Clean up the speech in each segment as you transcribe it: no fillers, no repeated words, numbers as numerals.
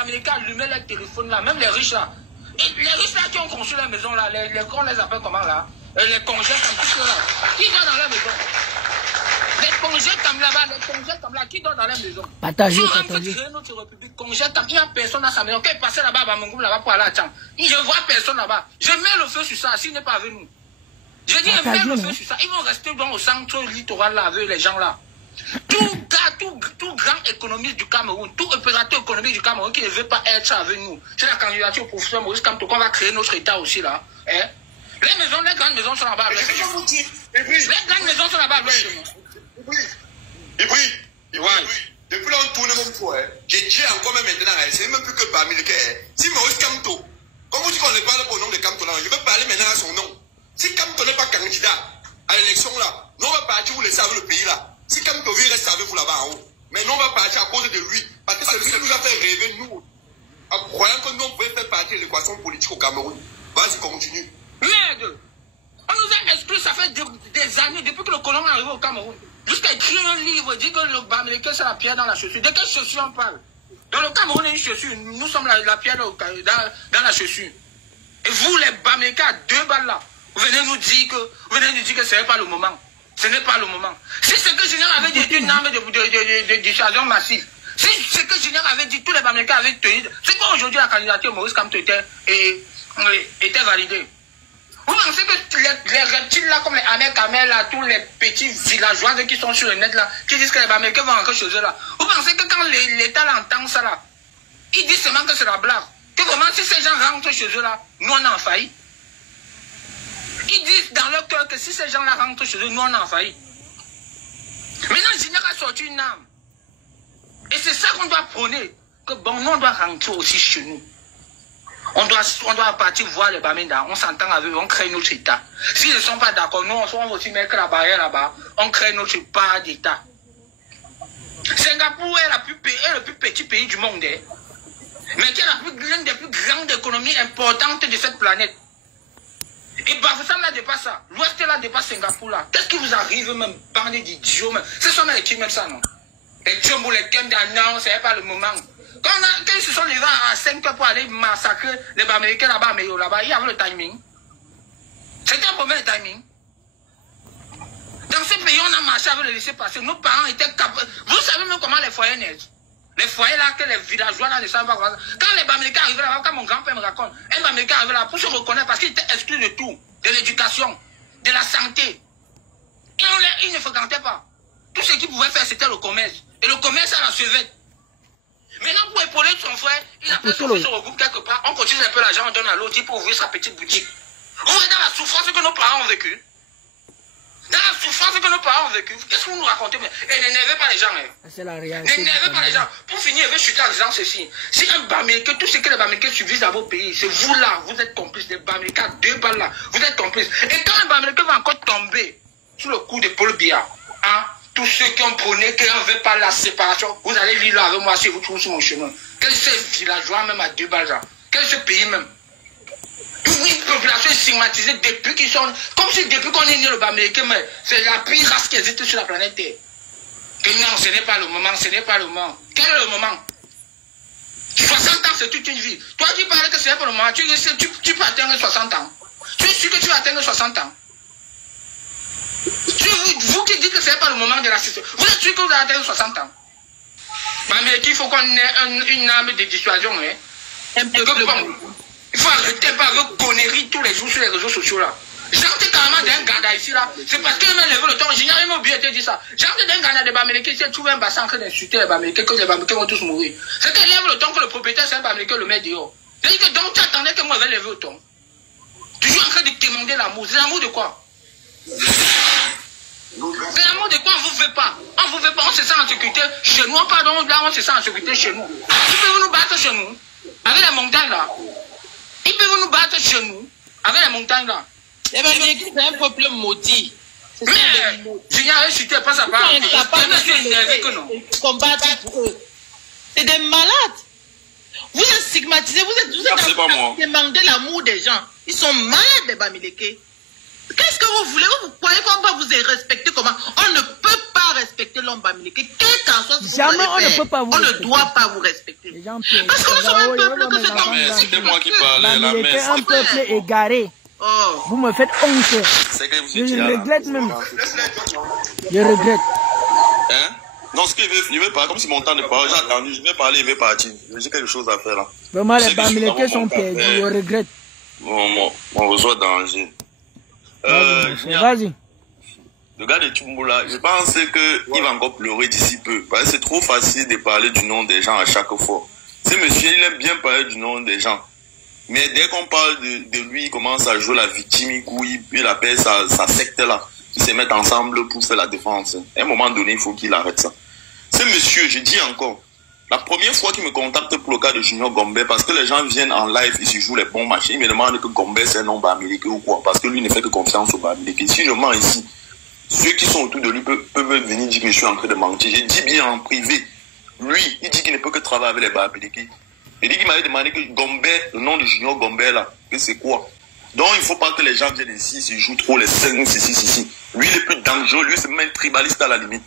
Américains allumaient les téléphones là, même les riches là. Et les riches là qui ont construit la maison là, on les appelle comment là? Les congés comme ça là. Qui dort dans la maison? Les congés comme là-bas, les congés comme là, qui dort dans la maison? Partagez. Créer notre république, congés comme il n'y a personne dans sa maison. Quand il passait là-bas, à mon groupe là-bas pour aller à Tchang, je vois personne là-bas. Je mets le feu sur ça, s'il n'est pas avec nous. Je dis, je mets le feu sur ça. Ils vont rester dans le centre littoral là avec les gens là. Tout grand économiste du Cameroun, tout opérateur économique du Cameroun qui ne veut pas être avec nous. C'est la candidature au professeur Maurice Kamto qu'on va créer notre État aussi là. Hein? Les grandes maisons sont là-bas. Les grandes maisons sont là-bas. Depuis là, on tourne même fois. J'ai dit encore même maintenant, c'est même plus que par américain. Si Maurice Kamto, comme vous dites qu'on ne parle pas au nom de Kamto là, je vais parler maintenant à son nom. Si Kamto n'est pas candidat à l'élection là, nous on va partir vous laisser avec le pays là. Si Kamto reste avec vous là-bas en haut, mais nous on va partir à cause de lui. Parce que c'est lui qui nous a fait rêver, nous, en croyant que nous on pouvait faire partie de l'équation politique au Cameroun. Vas-y, continue. Merde! On nous a exclus, ça fait des années, depuis que le colon est arrivé au Cameroun. Jusqu'à écrire un livre, dit que le Bamileke c'est la pierre dans la chaussure. De quelle chaussure on parle? Dans le Cameroun, il y a une chaussure. Nous sommes la pierre dans la chaussure. Et vous, les Bamileke à 2 balles là, vous venez nous dire que ce n'est pas le moment. Ce n'est pas le moment. Si ce que Général avait dit une arme de dissuasion massive, si ce que Général avait dit, tous les Bamileke avaient tenu, c'est qu'aujourd'hui la candidature Maurice Kamto était validée. Vous pensez que les reptiles là, comme les Ahmed Kamel là, tous les petits villageois qui sont sur le net là, qui disent que les Bamileke vont rentrer chez eux là, vous pensez que quand l'État entend ça là, ils disent seulement que c'est la blague. Que comment si ces gens rentrent chez eux là, nous on est en faillite. Ils disent dans leur cœur que si ces gens là rentrent chez eux, nous on est en faillite. Maintenant, Général a sorti une arme. Et c'est ça qu'on doit prôner. Que bon, nous on doit rentrer aussi chez nous. On doit partir voir les Bamenda, on s'entend avec eux, on crée notre État. S'ils ne sont pas d'accord, nous on va aussi mettre la barrière là-bas, on crée notre part d'État. Singapour est le plus petit pays du monde, hein, mais qui est l'une des plus grandes économies importantes de cette planète. Et Bafoussam là dépasse ça, l'Ouest là dépasse Singapour là. Qu'est-ce qui vous arrive même, parler d'idiots même? Ce sont les types même ça, non? Les Tchombo, les Kem non, ce n'est pas le moment. Quand ils se sont levés à 5 heures pour aller massacrer les Américains là-bas, mais là-bas, il y avait le timing. C'était un problème de timing. Dans ces pays, on a marché avec le laisser-passer. Nos parents étaient capables. Vous savez même comment les foyers naissent. Les foyers là, que les villageois là ne savent pas quoi. Quand les Américains arrivaient là-bas, quand mon grand-père me raconte, un Américain arrivait là pour se reconnaître parce qu'il était exclu de tout. De l'éducation, de la santé. Et ils ne fréquentaient pas. Tout ce qu'ils pouvaient faire, c'était le commerce. Et le commerce, ça la suivait. Maintenant, pour épauler son frère, il a fait son frère se regroupe quelque part. On continue un peu l'argent, on donne à l'autre pour ouvrir sa petite boutique. Vous voyez dans la souffrance que nos parents ont vécu. Dans la souffrance que nos parents ont vécu. Qu'est-ce que vous nous racontez? Et n'énervez pas les gens. C'est la réalité. N'énervez pas les gens. Pour finir, je vais chuter en disant ceci. Si un Bamileke, tout ce que les Bamileke subissent dans vos pays, c'est vous là, vous êtes complices. Les Bamileke à 2 balles là, vous êtes complices. Et quand un Bamileke va encore tomber sous le coup de Paul Biya, hein, tous ceux qui ont prôné qu'on ne veut pas la séparation, vous allez lire là avec moi si vous trouvez sur mon chemin. Quel est ce villageois même à 2 balles là? Quel est ce pays même? Une population stigmatisée depuis qu'ils sont. Comme si depuis qu'on est né le Bamileke, mais c'est la pire race qui existe sur la planète Terre. Que non, ce n'est pas le moment, ce n'est pas le moment. Quel est le moment? 60 ans, c'est toute une vie. Toi, tu parles que ce n'est pas le moment. Tu peux atteindre 60 ans. Tu es sûr que tu vas atteindre 60 ans? Vous qui dites que ce n'est pas le moment de la situation, vous êtes sûr que vous allez atteindre 60 ans? Mais il faut qu'on ait une arme de dissuasion. Hein? Il faut arrêter par vos conneries tous les jours sur les réseaux sociaux là. J'entends carrément d'un gars ici là. C'est parce qu'il m'a levé le temps. J'ai jamais oublié de dire ça. J'entends d'un gars de Bamileke qui s'est trouvé un bassin en train d'insulter les Bamileke, que les Bamileke vont tous mourir. C'est qu'il lève le temps que le propriétaire c'est un Bamileke le met dehors. C'est-à-dire que donc tu attendais que moi je vais lever le temps. Toujours en train de demander l'amour. C'est l'amour de quoi? C'est l'amour de quoi on vous veut pas? On vous veut pas, on se sent en sécurité chez nous. Pardon, là on se sent en sécurité chez nous. Ils peuvent nous battre chez nous. Avec les montagnes là. Ils peuvent nous battre chez nous. Avec les montagnes là. Eh bien, c'est un peuple maudit. Mais, je n'y avais chuté pas sa part. Je suis énervé que non. Combattre pour eux. C'est des malades. Vous êtes stigmatisés, vous êtes en train de demander l'amour des gens. Ils sont malades, les Bamileke. Qu'est-ce que vous voulez? Vous croyez qu'on va vous respecter comment? On ne peut pas respecter respecter l'homme bamileke. Quel qu'en soit ce que vous Jamais allez on faire, ne peut pas vous on ne respecter. doit pas vous respecter. Les gens Parce que nous sommes un peuple que c'est comme Mais c'était moi qui parlais, la Bamileke, messe. un peuple égaré. Oh. Vous me faites honte. C'est que vous Je étiez là. regrette même. Je regrette. Hein? Non, ce qu'il veut pas, comme si mon temps ne parle, j'ai attendu, je vais parler, il veut partir. J'ai quelque chose à faire là. Vraiment, les Bamileke sont perdus. Je regrette. Bon, on reçoit danger. Vas-y. Le gars de Tchumboula, je pense qu'il va encore pleurer d'ici peu. Parce que c'est trop facile de parler du nom des gens à chaque fois. Ce monsieur, il aime bien parler du nom des gens. Mais dès qu'on parle de lui, il commence à jouer la victime, il appelle sa secte là. Ils se mettent ensemble pour faire la défense. À un moment donné, il faut qu'il arrête ça. Ce monsieur, je dis encore, la première fois qu'il me contacte pour le cas de Junior Gombe, parce que les gens viennent en live, ils se jouent les bons machins, ils me demandent que Gombe c'est un nom bamileke ou quoi, parce que lui ne fait que confiance au bamileke. Si je mens ici, ceux qui sont autour de lui peuvent venir dire que je suis en train de mentir. J'ai dit bien en privé. Lui, il dit qu'il ne peut que travailler avec les bamileke. Il dit qu'il m'avait demandé que Gombe, le nom de Junior Gombe là, que c'est quoi? Donc il ne faut pas que les gens viennent ici, s'ils jouent trop les 5, ici. Lui, il est plus dangereux, lui, c'est même tribaliste à la limite.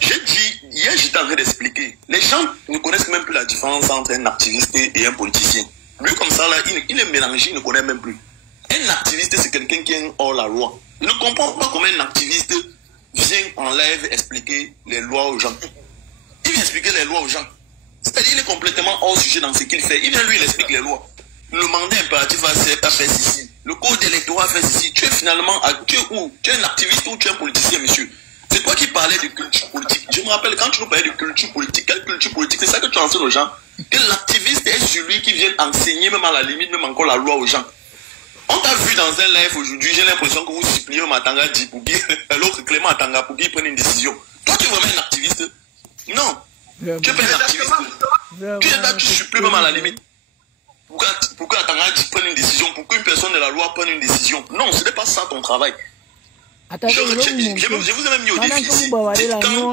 J'ai dit, hier, j'étais en train d'expliquer. Les gens ne connaissent même plus la différence entre un activiste et un politicien. Lui, comme ça, là, il est mélangé, il ne connaît même plus. Un activiste, c'est quelqu'un qui est hors la loi. Il ne comprend pas comment un activiste vient en live expliquer les lois aux gens. Il vient expliquer les lois aux gens. C'est-à-dire qu'il est complètement hors sujet dans ce qu'il fait. Il vient, lui, il explique les lois. Le mandat impératif a fait ceci. Le code électoral a fait ceci. Tu es finalement, tu es où? Tu es un activiste ou tu es un politicien, monsieur? C'est toi qui parlais de culture politique. Je me rappelle, quand tu nous parlais de culture politique, quelle culture politique? C'est ça que tu enseignes aux gens. Que l'activiste est celui qui vient enseigner, même à la limite, même encore la loi aux gens. On t'a vu dans un live aujourd'hui, j'ai l'impression que vous suppliez Matanga dit pour qui, l'autre Clément Atanga pour qu'il prenne une décision. Toi, tu es vraiment un activiste? Non. Tu es pas un activiste. Tu es là, tu supplies même à la limite. Pourquoi Atanga dit prenne une décision? Pourquoi une personne de la loi prenne une décision? Non, ce n'est pas ça ton travail. Attendez, je vous ai même mis au défi ici. Quand,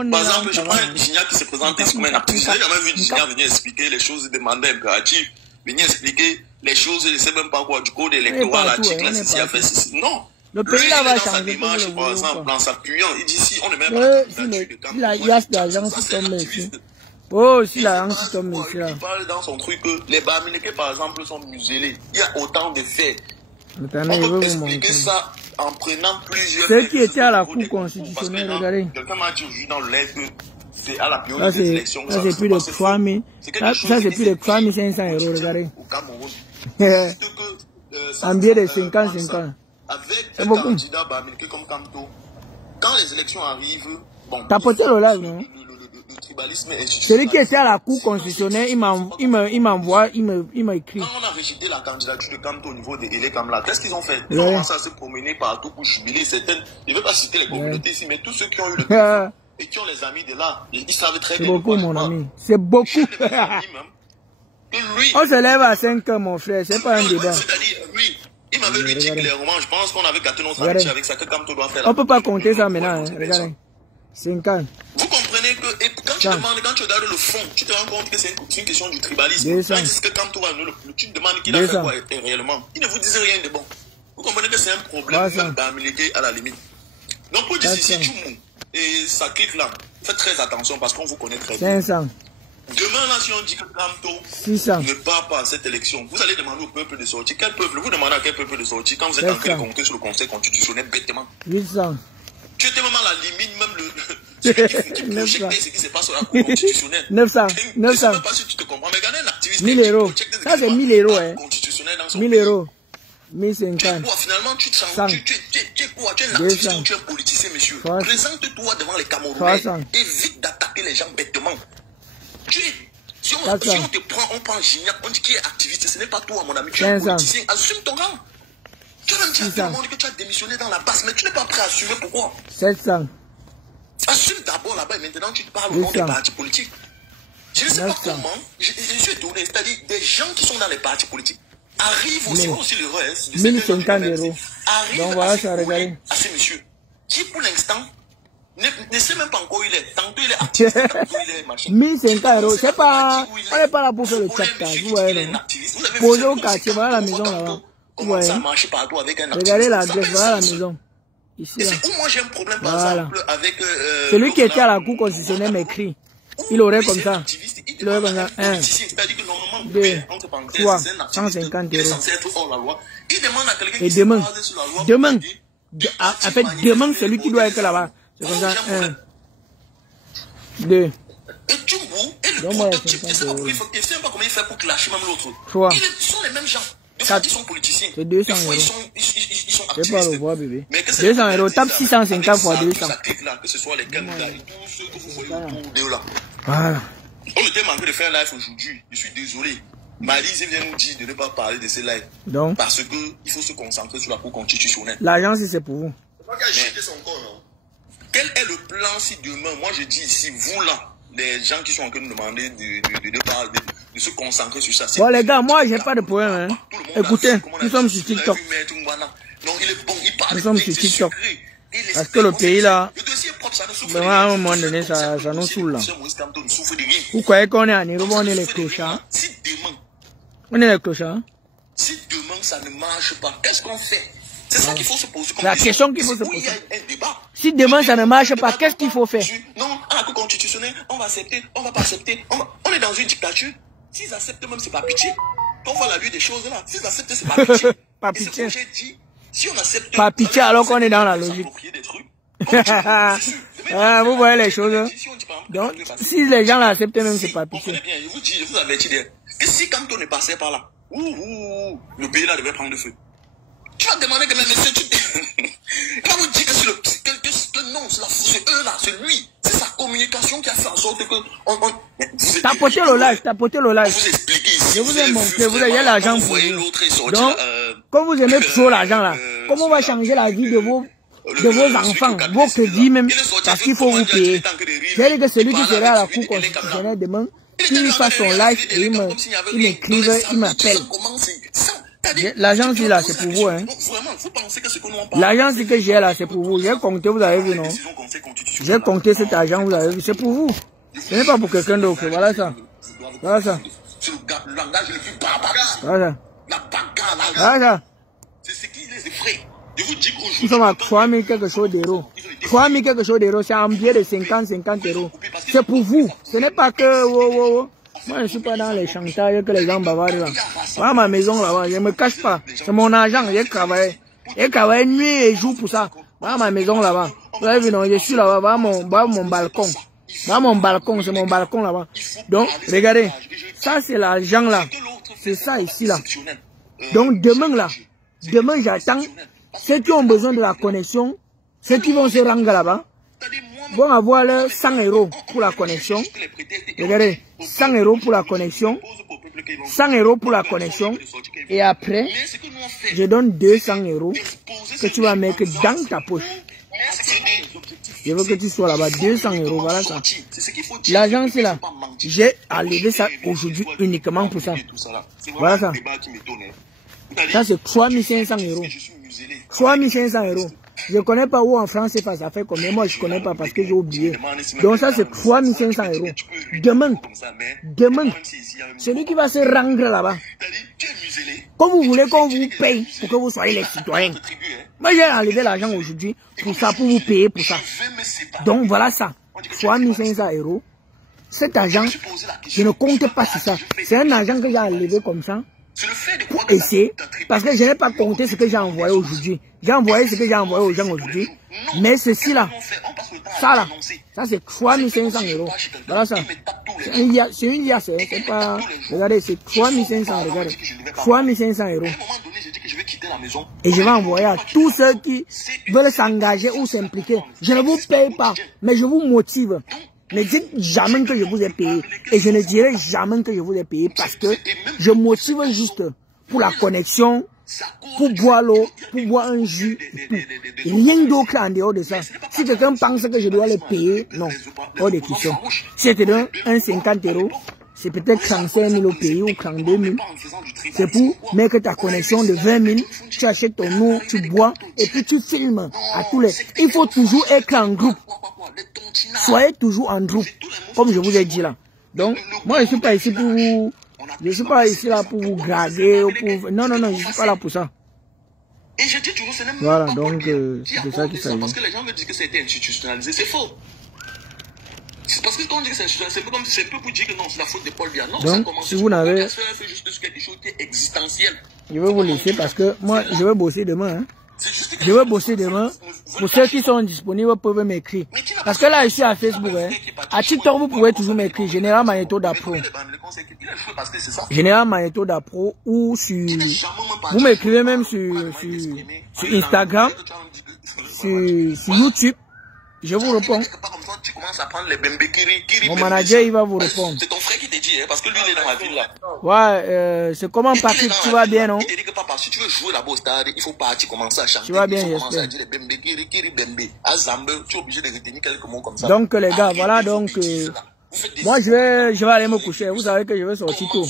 par exemple, je prends un Gignac qui se présente ici comme un activiste. J'ai jamais vu Gignac venir expliquer les choses des mandats impératifs, venir expliquer les choses, je ne sais même pas quoi, du code électoral, l'article, là, ceci, a fait ceci. Non. Le pays là va changer. Démarche, par exemple, en s'appuyant, il dit si on ne met pas la candidature de Camp. Il y a d'argent qui tombe ici. Oh, si l'argent qui tombe ici là. Il parle dans son truc que les Bamileke, par exemple, sont muselés. Il y a autant de faits. On peut expliquer ça en prenant plusieurs. Ceux qui étaient à la Cour constitutionnelle, regardez. Quelqu'un m'a dit aujourd'hui dans le live que c'est à la période des élections. Ça, c'est plus de 3 000. Ça, c'est plus de 3 500 €, regardez. Au Cameroun. En biais de 50-50. Avec un candidat Bamileke comme Kamto, quand les élections arrivent, bon. T'as porté le live, non? Celui qui était à la Cour constitutionnelle, il m'envoie, il m'a écrit. Quand on a rejeté la candidature de Kamto au niveau des Élé Kamla, qu'est-ce qu'ils ont fait? Ils ont commencé à se promener partout pour jubiler certaines. Je ne vais pas citer les communautés ici, mais tous ceux qui ont eu le et qui ont les amis de là, ils savent très bien. C'est beaucoup, mon ami. C'est beaucoup. On se lève à 5 heures, mon frère. C'est pas un débat. C'est-à-dire, lui, il m'avait lui dit clairement, je pense qu'on avait gâté notre amitié avec ça, que Kamto doit faire. On ne peut pas compter ça maintenant. Regardez. 50. Vous comprenez que et quand tu demandes, quand tu regardes le fond, tu te rends compte que c'est une question du tribalisme. Tandis que quand tu demandes qu'il a fait quoi réellement, ils ne vous disent rien de bon. Vous comprenez que c'est un problème même Bamileke à la limite. Donc pour dire si Tchoumou et sa clique là, faites très attention parce qu'on vous connaît très bien. 500. Demain là, si on dit que Kamto 600. ne part pas à cette élection, vous allez demander au peuple de sortir. Quel peuple? Vous demandez à quel peuple de sortir quand vous êtes en train de compter sur le conseil constitutionnel bêtement. 800. Tu étais même à la limite, même celui qui projectait ce qui se passe sur la Cour constitutionnelle. 900. Je ne sais même pas si tu te comprends, mais regardez un activiste. 1000 €. Ça, c'est 1000 €, hein. 1000 €. 1050. Tu es quoi, finalement, tu te sens. Tu es quoi? Tu es un activiste ou tu es un politicien, monsieur? Présente-toi devant les Camerounais. Évite d'attaquer les gens bêtement. Tu es. Si on te prend, on prend Gignac, on dit qui est activiste, ce n'est pas toi, mon ami. Tu es un politicien. Assume ton rang. Tu as même dit à tout le monde que tu as démissionné dans la base, mais tu n'es pas prêt à assumer pourquoi? 700. Assume d'abord là-bas et maintenant tu te parles au nom des partis politiques. Je ne sais 900. Pas comment, je suis étonné, c'est-à-dire des gens qui sont dans les partis politiques arrivent aussi, aussi le reste, 1050 €. Donc voilà, ça regarde. À ces messieurs qui pour l'instant ne sait même pas encore où il est. Tantôt il est activiste, tantôt il est machin. 1050 €, c'est pas, on n'est pas là pour faire le chaptage, vous voyez, non? Posez au quartier, voilà la maison là-bas. Comment ça marche partout avec un activiste? Regardez l'adresse, voilà la maison. Ici, et c'est où moi j'ai un problème, par exemple, avec... celui qui était à la Cour constitutionnelle m'écrit. Il aurait comme ça. Il aurait comme ça. 1, 2, 3, 150 €. Et demain, en fait, demain, celui qui doit être là-bas. C'est comme ça. 1, 2. Et Tchoumbou, et le prototype, je ne sais pas comment il fait pour clasher même l'autre. 3. Ils sont les mêmes gens. De fait, ils sont politiciens. C'est 200 €. Ils sont activistes. Je vais pas le voir, bébé. 200 €, tape 650 fois 200. Que ce soit les candidats et tous ceux que vous voyez autour d'eux là. Voilà. On était manqué de faire live aujourd'hui. Je suis désolé. Malise vient nous dire de ne pas parler de ces lives. Donc, parce qu'il faut se concentrer sur la Cour constitutionnelle. L'argent, c'est pour vous. Quel est le plan si demain, moi je dis ici, vous là, les gens qui sont en train de demander de se concentrer sur ça. Bon les gars, moi j'ai pas de problème. Hein. Écoutez, nous sommes sur TikTok. Nous sommes sur TikTok. Parce que le pays là, à un moment donné, ça nous saoule là. Vous croyez qu'on est en Europe, on est les clochards? On est les clochards. Si demain ça ne marche pas, qu'est-ce qu'on fait? C'est ça qu'il faut se poser. La question qu'il faut se poser. Si demain ça ne marche pas, qu'est-ce qu'il faut faire? Non, à la Cour constitutionnelle, on va accepter, on va pas accepter. On est dans une dictature. S'ils acceptent même, c'est pas pitié. On voit la vue des choses là. S'ils acceptent, c'est pas pitié. Pas pitié. Si on accepte. Pas pitié alors qu'on est dans la logique. Ah, vous voyez les choses. Donc, si les gens l'acceptent même, c'est pas pitié. Je vous dis, je vous avertis que si quand on est passé par là, le pays là devait prendre le feu. Tu vas demander que même monsieur, il va vous dire que non, c'est eux là, c'est lui. C'est sa communication qui a fait en sorte que... Tapotez le live, tapotez le live. Vous expliquez ici. Je vous ai montré, vous avez l'argent pour vous. Donc, quand vous aimez trop l'argent là, comment on va changer la vie de vos enfants, vos crédits même, parce qu'il faut vous payer. C'est que celui qui sera à la Cour constitutionnelle demain, qu'il fasse son live et il m'écrive, il m'appelle. L'argent c'est là, c'est pour vous. Hein. L'argent que j'ai là, c'est pour vous. J'ai compté, vous avez vu, non? J'ai compté cet argent, vous avez vu, c'est pour vous. Ce n'est pas pour quelqu'un d'autre. Voilà ça. Voilà ça. Voilà ça. Voilà ça. Ils sont à 3000 quelque chose d'euros. 3000 quelque chose d'euros, c'est un billet de 50 €. C'est pour vous. Ce n'est pas que... Moi, je ne suis pas dans les chantages que les gens bavardent là. Voilà ma maison là-bas, je ne me cache pas. C'est mon argent, j'ai travaillé. J'ai travaillé nuit et jour pour ça. Voilà ma maison là-bas. Vous avez vu, non, je suis là-bas, voilà mon balcon. Voilà mon balcon, c'est mon balcon là-bas. Donc, regardez, ça c'est l'argent là. C'est ça ici là. Donc, demain là, demain j'attends ceux qui ont besoin de la connexion, ceux qui vont se rendre là-bas, vont avoir leurs 100 € pour la connexion. Regardez, 100 € pour la connexion. 100 € pour la connexion. Et après, je donne 200 € que tu vas mettre dans ta poche. Je veux que tu sois là-bas. 200 €, voilà ça. L'argent, c'est là. J'ai enlevé ça aujourd'hui uniquement pour ça. Voilà ça. Ça, c'est 3500 €. 3500 €. Je ne connais pas où en France ça fait combien. Moi, je ne connais pas parce que j'ai oublié. Donc ça, c'est 3500 €. Demain, celui qui va se rendre là-bas, comme vous voulez qu'on vous paye pour que vous soyez les citoyens. Moi, j'ai enlevé l'argent aujourd'hui pour ça, pour vous payer pour ça. Donc voilà ça, 3500 €. Cet argent, je ne compte pas sur ça. C'est un argent que j'ai enlevé comme ça. Pour essayer, parce que je n'ai pas compté ce que j'ai envoyé aujourd'hui. J'ai envoyé ce que j'ai envoyé aux gens aujourd'hui. Mais ceci là, ça c'est 3500 €. Voilà ça. C'est une liasse, c'est pas... Regardez, c'est 3500, regardez. 3500 €. Et je vais envoyer à tous ceux qui veulent s'engager ou s'impliquer. Je ne vous paye pas, mais je vous motive. Ne dites jamais que je vous ai payé. Et je ne dirai jamais que je vous ai payé parce que je motive juste pour la connexion, pour boire l'eau, pour boire un jus et tout. Rien d'autre en dehors de ça. Si quelqu'un pense que je dois les payer, non. Hors de question. Si je te donne un 50 €, c'est peut-être 35 000 au pays ou 32 000. C'est pour mettre ta connexion de 20 000. Tu achètes ton eau, tu bois et puis tu filmes à tous les... Il faut toujours être en groupe. Soyez toujours en groupe, comme je vous ai dit là. Donc, moi je ne suis pas ici pour vous... Je ne suis pas ici là pour vous grader ou pour... Non, je ne suis pas là pour ça. Et je dis toujours, ce n'est même voilà, pas donc c'est de ça qu'il s'agit. Parce que les gens veulent dire que c'était institutionnalisé. C'est faux. C'est parce que quand on dit que c'est institutionnalisé, c'est un peu pour dire que non, c'est la faute de Paul Biya. Non, donc, si vous n'avez... C'est juste quelque chose qui est existentiel. Je vais vous laisser parce que moi, je vais bosser demain. Hein. Je vais bosser demain. Pour ceux qui sont disponibles, vous pouvez m'écrire. Parce que là, je suis à Facebook. Hein. À TikTok, vous pouvez toujours m'écrire. Général Magneto d'Apro. Général Magneto d'Apro ou sur... Vous m'écrivez même sur Instagram, sur YouTube. Je vous réponds. Mon manager, il va vous répondre. C'est ton frère qui te dit, parce que lui, il est dans la ville là. Ouais, c'est comment Patrick, tu vas bien, non? Il te dit que papa, si tu veux jouer là-bas au stade, il faut partir commencer à chanter. Tu vas bien, il faut commencer j'espère. à dire les bembe, kiri, bembe. À Zambe, tu es obligé de retenir quelques mots comme ça. Donc, les gars, voilà, donc, moi, je vais aller me coucher. Vous savez que je vais sortir tôt.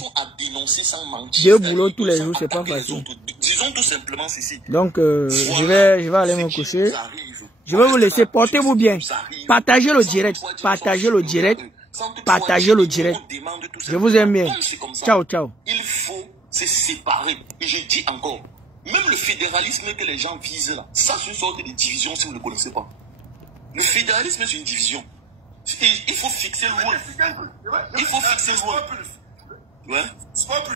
Deux boulots tous les jours, c'est pas facile. Disons tout simplement ceci. Donc, je vais aller me coucher. Je vais vous laisser, portez-vous bien. Partagez le direct. Partagez le direct. Partagez le direct. Je vous aime bien. Ciao, ciao. Il faut se séparer. Et je dis encore, même le fédéralisme que les gens visent là, ça c'est une sorte de division si vous ne le connaissez pas. Le fédéralisme c'est une division. Il faut fixer le rôle. Il faut fixer le rôle. Ouais.